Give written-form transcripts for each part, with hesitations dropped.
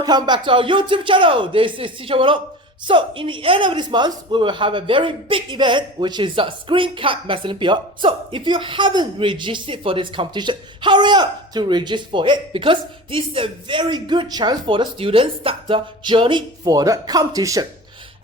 welcome back to our YouTube channel. This is Teacher Wolo. So, in the end of this month, we will have a very big event, which is the Spring Cup Math Olympiad. So, if you haven't registered for this competition, hurry up to register for it, because this is a very good chance for the students to start the journey for the competition.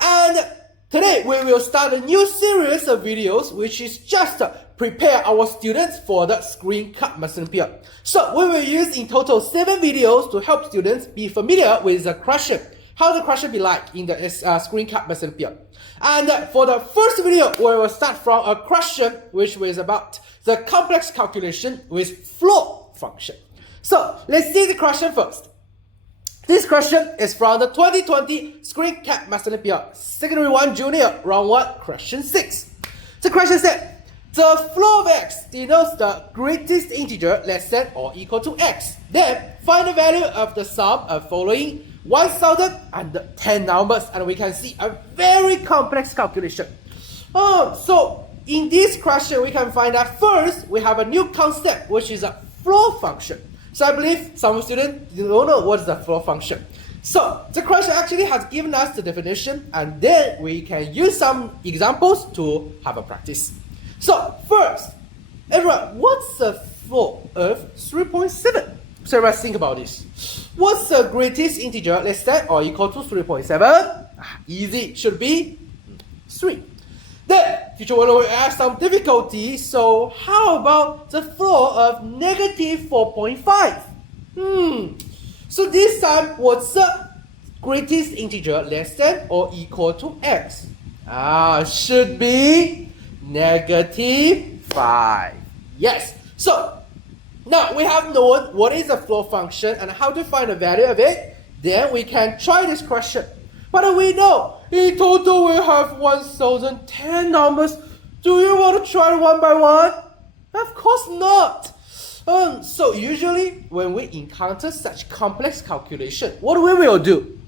And today, we will start a new series of videos, which is just to prepare our students for the Spring Cup Math Olympiad. So, we will use in total 7 videos to help students be familiar with the question. How the question be like in the Spring Cup Math Olympiad. And for the first video, we will start from a question which was about the complex calculation with floor function. So, let's see the question first. This question is from the 2020 Spring Cup Math Olympiad, Secondary 1 Junior, Round 1, Question 6. The question said, the floor of x denotes the greatest integer less than or equal to x. Then, find the value of the sum of following 1010 numbers, and we can see a very complex calculation. So, in this question, we can find that first, we have a new concept, which is a floor function. So I believe some students don't know what's the floor function. So the question actually has given us the definition, and then we can use some examples to have a practice. So first, everyone, what's the floor of 3.7? So let's think about this. What's the greatest integer less than or equal to 3.7? Easy, should be 3. Then, teacher will ask some difficulty. So, how about the floor of negative 4.5? So this time, what's the greatest integer less than or equal to x? Should be negative 5. Yes. So, now we have known what is the floor function and how to find the value of it. Then we can try this question. What do we know? In total, we have 1010 numbers. Do you want to try one by one? Of course not. So usually, when we encounter such complex calculation, what we will do?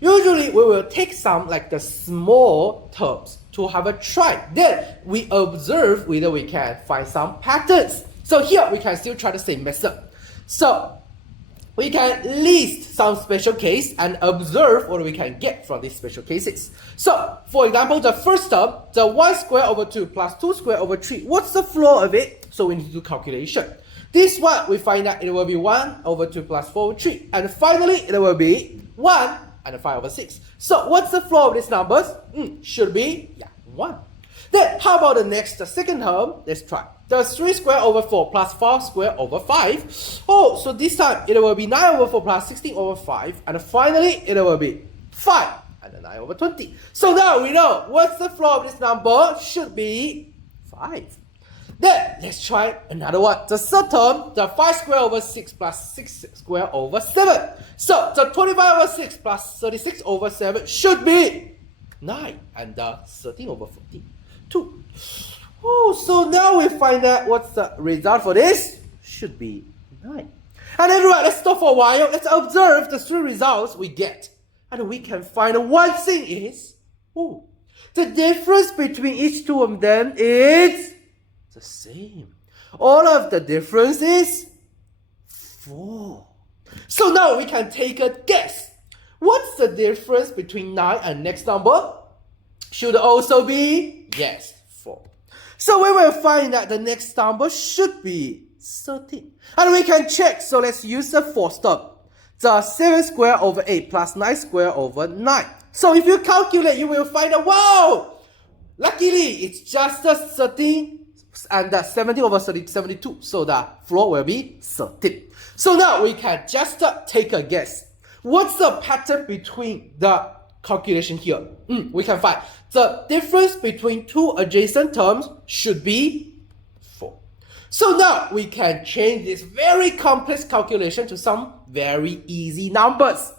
Usually, we will take some like the small terms to have a try. Then we observe whether we can find some patterns. So here, we can still try the same method. So, we can list some special case and observe what we can get from these special cases. So, for example, the first term, the 1 squared over 2 plus 2 squared over 3. What's the floor of it? So, we need to do calculation. This one, we find that it will be 1 over 2 plus 4 over 3. And finally, it will be 1 and 5 over 6. So, what's the floor of these numbers? Should be 1. Then, how about the second term? Let's try. The 3 squared over 4 plus 5 squared over 5. So this time it will be 9 over 4 plus 16 over 5. And finally, it will be 5 and 9 over 20. So now we know what's the floor of this number should be 5. Then, let's try another one. The third term, the 5 squared over 6 plus 6 squared over 7. So, the 25 over 6 plus 36 over 7 should be 9. And 13 over 42. So now we find out what's the result for this. Should be 9. And everyone, let's stop for a while. Let's observe the 3 results we get. And we can find one thing is, the difference between each two of them is the same. All of the difference is 4. So now we can take a guess. What's the difference between 9 and next number? Should also be, yes, 4. So we will find that the next number should be 13. And we can check. So let's use the fourth term. The 7 squared over 8 plus 9 squared over 9. So if you calculate, you will find that, wow! Luckily, it's just 13 and 17 over 72. So the floor will be 13. So now we can just take a guess. What's the pattern between the calculation here? We can find the difference between 2 adjacent terms should be 4. So now we can change this very complex calculation to some very easy numbers.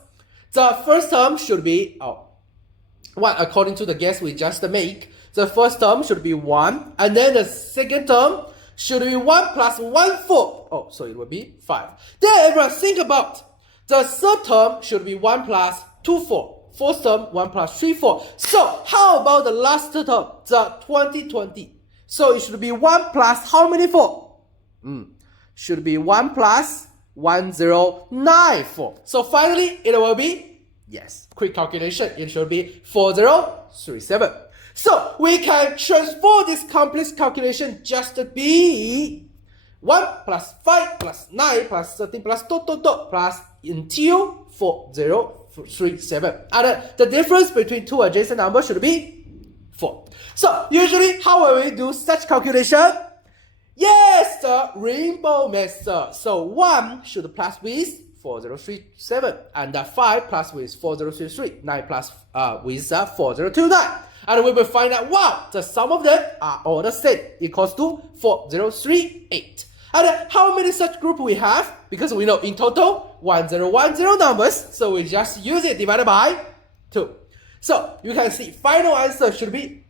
The first term should be 1 according to the guess we just made. The first term should be 1, and then the second term should be 1 plus 1/4. So it will be 5. Then everyone think about the third term should be 1 plus 2/4. Fourth term, 1 plus 3/4. So, how about the last term, the 2020? So, it should be 1 plus how many 4? Should be 1 plus 1094. So finally, it will be, yes, quick calculation, it should be 4037. So we can transform this complex calculation just to be 1 plus 5 plus 9 plus 13 plus plus until 4037. And the difference between two adjacent numbers should be 4. So usually, how will we do such calculation? Yes, the rainbow method. So 1 should plus with 4037, and 5 plus with 4033, 9 plus with 4029. And we will find out, wow, the sum of them are all the same, equals to 4038. And how many such group we have? Because we know in total 1010 numbers, so we just use it divided by 2. So you can see final answer should be,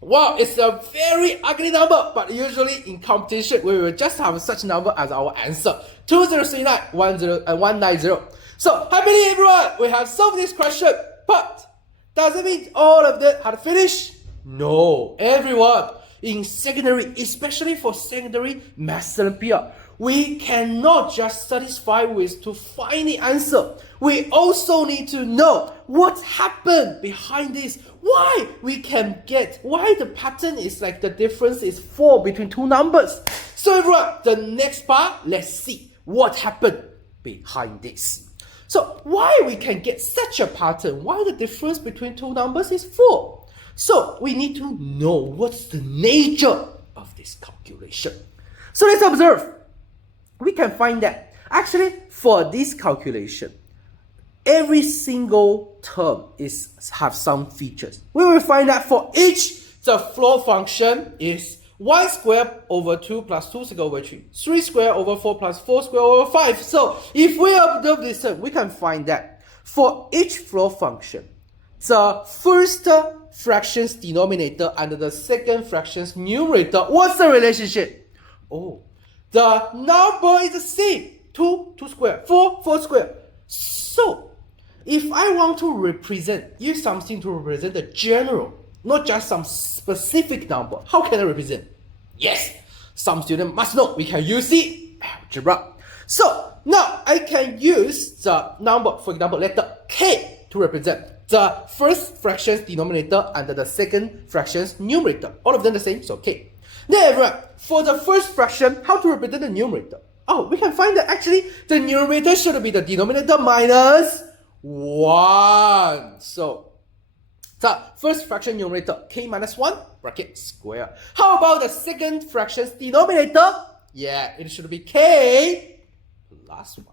wow, it's a very ugly number, but usually in competition we will just have such number as our answer, 2039 190. So happily everyone, we have solved this question, but does it mean all of them had finished? No, everyone. In secondary, especially for secondary Math Olympiad, we cannot just satisfy with to find the answer. We also need to know what happened behind this. Why we can get, why the pattern is like the difference is 4 between two numbers. So everyone, the next part, let's see what happened behind this. So why we can get such a pattern? Why the difference between two numbers is 4? So we need to know what's the nature of this calculation. So let's observe. We can find that actually for this calculation, every single term have some features. We will find that for each, the floor function is 1 squared over 2 plus 2 squared over 3. 3 squared over 4 plus 4 squared over 5. So if we observe this, we can find that for each floor function, the first fraction's denominator and the second fraction's numerator, what's the relationship? Oh, the number is the same. 2 squared, 4 squared. So if I want to use something to represent the general, not just some specific number, how can I represent? Yes, some students must know we can use the algebra. So now I can use the number, for example, letter K to represent the first fraction's denominator and the second fraction's numerator. All of them the same, so K. Then for the first fraction, how to represent the numerator? Oh, we can find that actually the numerator should be the denominator minus 1. So the first fraction numerator, K minus 1, bracket square. How about the second fraction's denominator? Yeah, it should be K plus 1.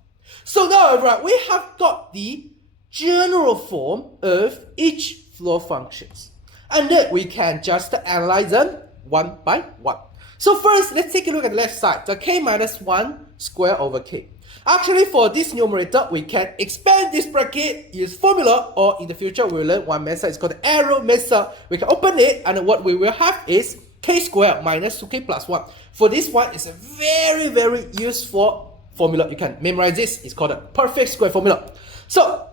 So now everyone, we have got the general form of each floor functions. And then we can just analyze them one by one. So first, let's take a look at the left side, the K minus 1 square over K. Actually, for this numerator, we can expand this bracket, use formula, or in the future, we'll learn one method, it's called the arrow method. We can open it, and what we will have is K squared minus 2K plus 1. For this one, it's a very, very useful formula. You can memorize this, it's called a perfect square formula. So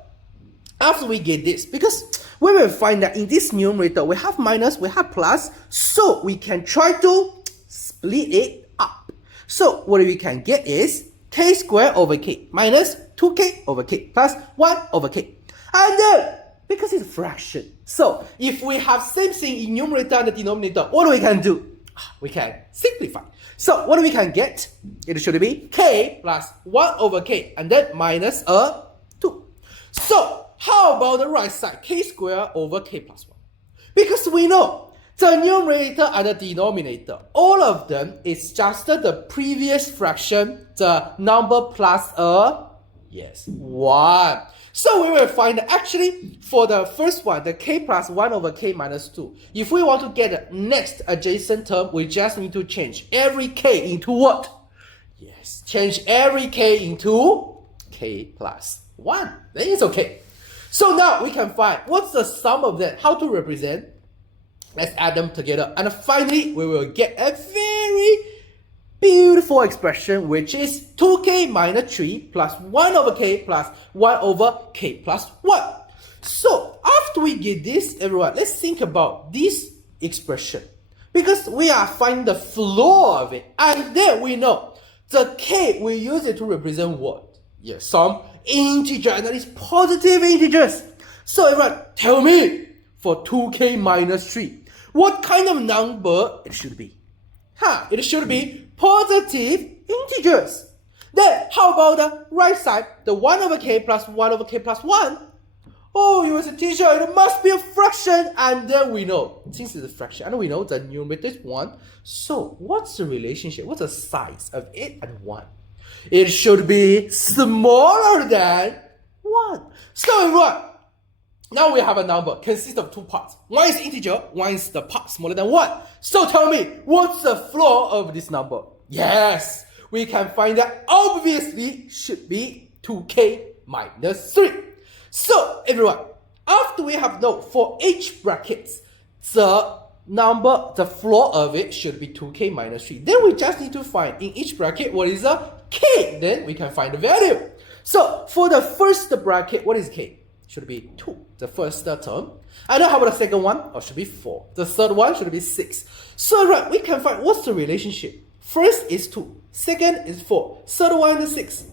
after we get this, because we will find that in this numerator, we have minus, we have plus, so we can try to split it up. So what we can get is K squared over K minus 2K over K plus 1 over K. And then, because it's a fraction, so if we have same thing in numerator and the denominator, what we can do? We can simplify. So what we can get? It should be K plus 1 over K and then minus a 2. So how about the right side, K squared over K plus 1? Because we know the numerator and the denominator, all of them is just the previous fraction, the number plus a, yes, 1. So we will find that actually for the first one, the K plus 1 over K minus 2, if we want to get the next adjacent term, we just need to change every K into what? Yes, change every K into K plus 1. Then it's okay. So now we can find what's the sum of them, how to represent. Let's add them together. And finally, we will get a very beautiful expression, which is 2K minus 3 plus 1 over K plus 1 over K plus 1. So after we get this, everyone, let's think about this expression. Because we are finding the floor of it. And then we know The K, we use it to represent what? Yes, some integer, and that is positive integers. So everyone, tell me, for 2k minus 3, what kind of number it should be? It should be positive integers. Then, how about the right side, the 1 over k plus 1 over k plus 1? Oh, you as a teacher, it must be a fraction, and then we know, since it's a fraction, and we know the numerator is 1, so what's the relationship, what's the size of it and 1? It should be smaller than 1. So everyone, now we have a number consists of two parts. One is integer, one is the part smaller than 1. So tell me, what's the floor of this number? Yes, we can find that obviously should be 2k minus 3. So everyone, after we have known for each bracket, the floor of it should be 2k minus 3. Then we just need to find in each bracket what is the k. Then we can find the value. So for the first bracket, what is k? Should be 2, the first term. And then how about the second one? Or should be 4. The third one should be 6. So right, we can find what's the relationship. First is 2, second is 4, third one is 6.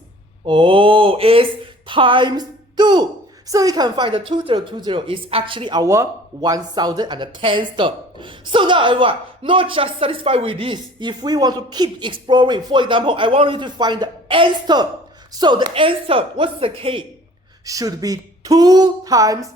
Oh, it's times 2. So we can find the 2020 is actually our 1010th term. So now everyone, not just satisfied with this. If we want to keep exploring, for example, I want you to find the nth term. So the nth term, what's the k? Should be 2 times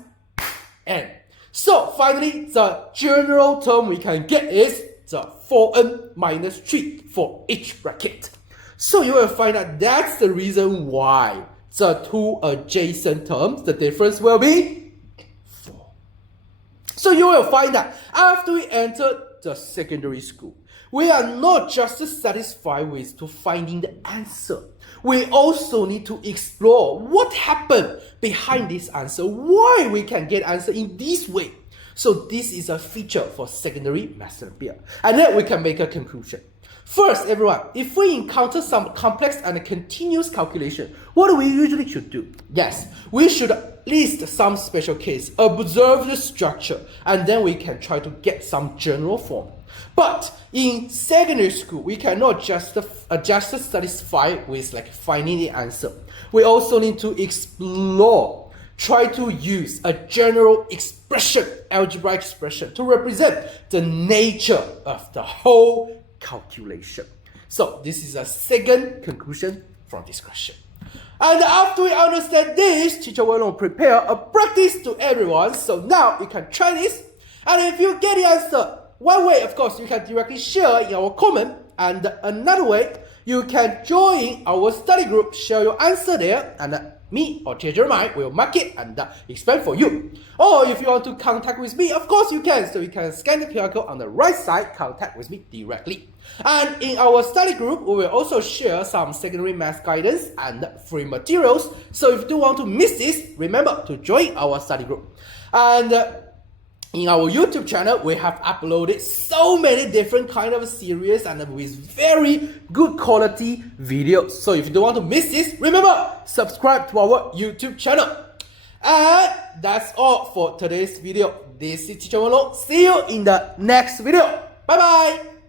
n. So finally, the general term we can get is the 4n minus 3 for each bracket. So you will find that that's the reason why the two adjacent terms, the difference will be 4. So you will find that after we enter the secondary school, we are not just satisfied with to finding the answer. We also need to explore what happened behind this answer, why we can get answer in this way. So this is a feature for secondary Math Olympiad. And then we can make a conclusion. First, everyone, if we encounter some complex and continuous calculation, what do we usually should do? Yes, we should list some special case, observe the structure, and then we can try to get some general form. But in secondary school, we cannot just satisfy with like finding the answer. We also need to explore, try to use a general expression, algebraic expression, to represent the nature of the whole calculation. So this is a second conclusion from this question. And after we understand this, teacher will prepare a practice to everyone. So now you can try this. And if you get the answer, one way, of course, you can directly share in our comment. And another way, you can join our study group, share your answer there, and me or teacher Mike will mark it and explain for you. Or if you want to contact with me, of course you can. So you can scan the QR code on the right side, contact with me directly. And in our study group, we will also share some secondary math guidance and free materials. So if you do want to miss this, remember to join our study group. And in our YouTube channel, we have uploaded so many different kind of series and with very good quality videos. So if you don't want to miss this, remember, subscribe to our YouTube channel. And that's all for today's video. This is Teacher Wen Long. See you in the next video. Bye bye.